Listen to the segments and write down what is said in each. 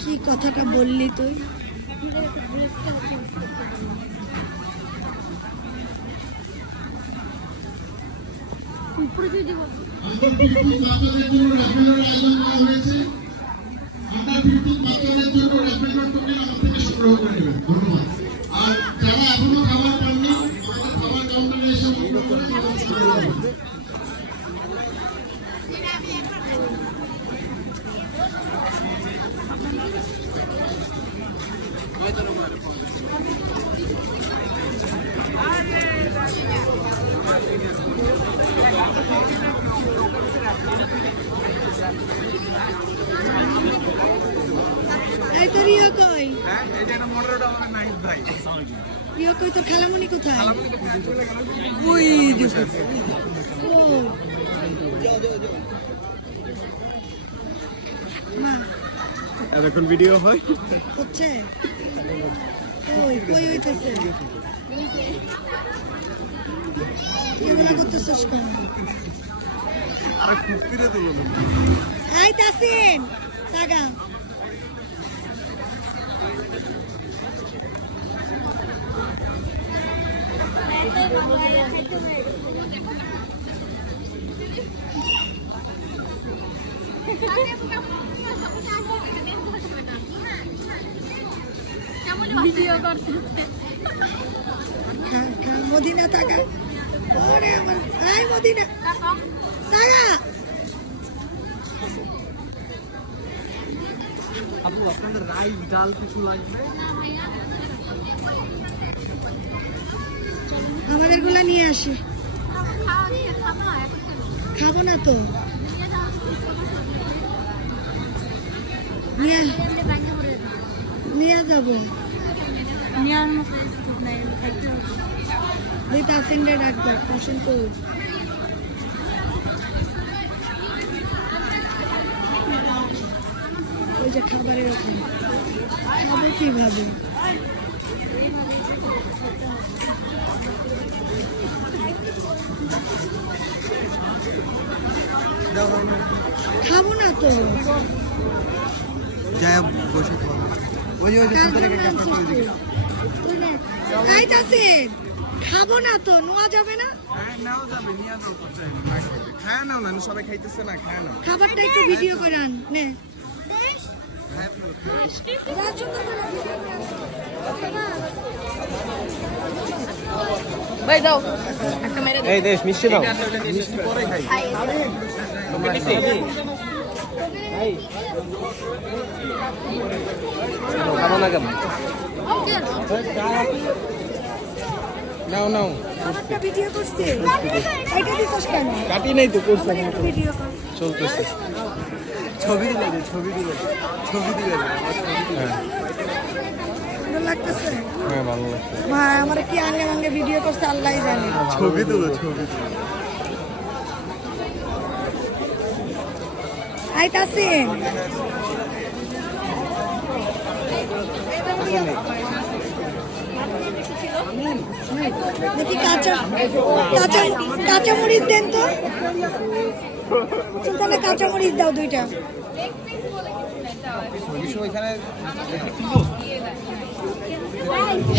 কি কথাটা বললি তুই? আর যারা এখনো খাবার পাননি আমাদের খাবার কাউন্টারে এসে তোর খালামণি কোথায়? এখন ভিডিও হয় হচ্ছে কই হইতেছে এগুলা করতেছিস কেন? আর খুব ফিরে দিল এই তাসিন টাকা মদিনা টাকা ওরে আমার এই মদিনা টাকা আপু আপনাদের রাইস ডাল কিছু লাগবে? আমাদের গুলা নিয়ে আসি। খাবো না তো নিয়ে যাবো তাসিনরে ডাকবো পছন্দ ওই যে খাবারের ওখানে খাবো কিভাবে? খাবো না তো খাবো না তো নোয়া যাবে না খাবারটা একটু ভিডিও করে আন নে ভাই দাও একটা মেরে দাও। এই দেশ মিষ্টি দাও মিষ্টি পরে খাই এই খাবো না কেমন নাও নাও খাবারটা ভিডিও করছে এটা দিছস কেন? কাটি নাই তো করছে ভিডিও কর চলতেছে ছবি দিলে ছবি দিলে ভালো লাগতেছে? হ্যাঁ ভালো লাগছে মা আমার কি আঙ্গে আঙ্গে ভিডিও করছে আল্লাহই জানে। ছবি তুলো ছবি আইতাছেন দেখি কাঁচামরিচ দেন তো তাহলে কাঁচামরিচ দাও দুইটা।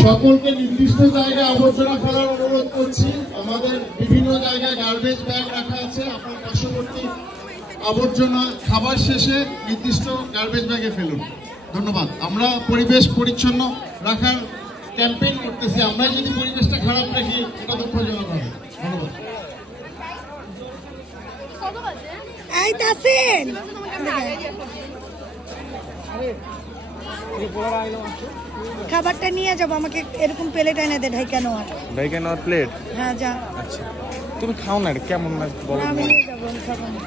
সকলকে নির্দিষ্ট জায়গায় আবর্জনা ফেলার অনুরোধ করছি। আমাদের বিভিন্ন জায়গায় গার্বেজ ব্যাগ রাখা আছে, আপনার পার্শ্ববর্তী আবর্জনা খাবার শেষে নির্দিষ্ট গার্বেজ ব্যাগে ফেলুন। ধন্যবাদ। আমরা পরিবেশ পরিচ্ছন্ন রাখার ক্যাম্পেইন করতেছি, আমরা যদি পরিবেশটা খারাপ রাখি এটা দুঃখজনক হবে। ধন্যবাদ। আইতাছেন খাবারটা নিয়ে যাবো, আমাকে এরকম প্লেট এনে দে ঢাইকা নেওয়ার প্লেট। হ্যাঁ যা। আচ্ছা তুমি খাও না, কেমন না বলো। আমি নিয়ে যাবো, আমি খাবো না।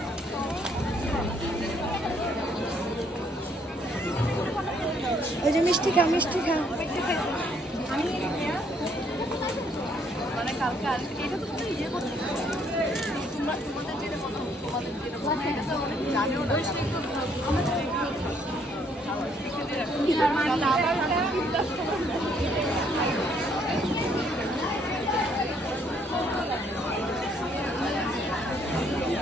ওই যে মিষ্টি খা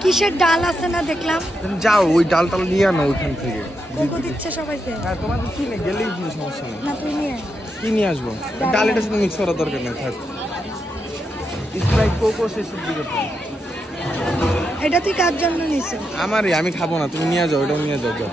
কিসের ডাল আছে না দেখলাম? যাও ওই ডালটা নিয়ে আনো ওইখান থেকে। কোকো দিচ্ছে সবাইকে। হ্যাঁ তোমাদের কি নেই গেলেই কি সমস্যা নেই। না তুই নিয়ে আয়। কি নিয়ে আসবো? ডাল এটা শুধু মিক্স করার দরকার নেই থাক। স্প্রাইট কোকো শেষের দিকে তো। এটা তুই কার জন্য নিছিস? আমারই, আমি খাবো না, তুমি নিয়ে যাও, ওটাও নিয়ে যাও যাও।